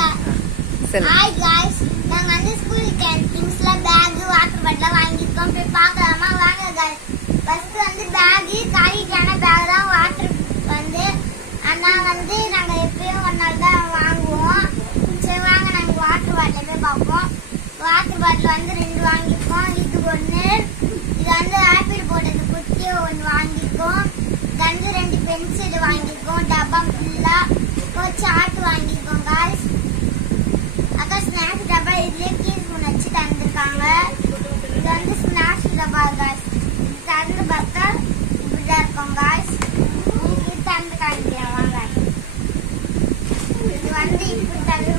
சொல்லு. Hi guys, நாங்க வந்து ஸ்கூல் கேண்டீன்ஸ்ல பேக் வாட்டர் பாட்டில் வாங்கிட்டோம். போய் பார்க்கலாமா வாங்க गाइस. ஃபர்ஸ்ட் வந்து பேக் காலிக்கான பேக் தான் வாட்டர் வந்து ஆனா வந்து நாங்க எப்பயும் ஒரு நாள் தான் வாங்குவோம். சரி வாங்க நாங்க வாட்டர் பாட்டில் போய் பார்ப்போம். வாட்டர் பாட்டில் வந்து 2 வாங்கிப்போம். இது ஒன்று, இது வந்து ஆப்பிள் போட்டது குட்டியை ஒன்று வாங்கிப்போம். வந்து 2 பென்சில் வாங்கிப்போம். டப்பா ஃபுல்லா ஒரு சார்ட் வாங்கிப்போம் गाइस. அக்கா ஸ்நாக்ஸ் டப்பா இதுலயே கீஸ் வச்சு தந்துருக்காங்க. இது வந்து ஸ்நாக்ஸ் டப்பா गाइस. தந்து பார்த்தா இப்படிதான் இருக்கும் गाइस. இது தந்து காமிக்கிறேன் வாங்க. இது வந்து இப்படி தந்து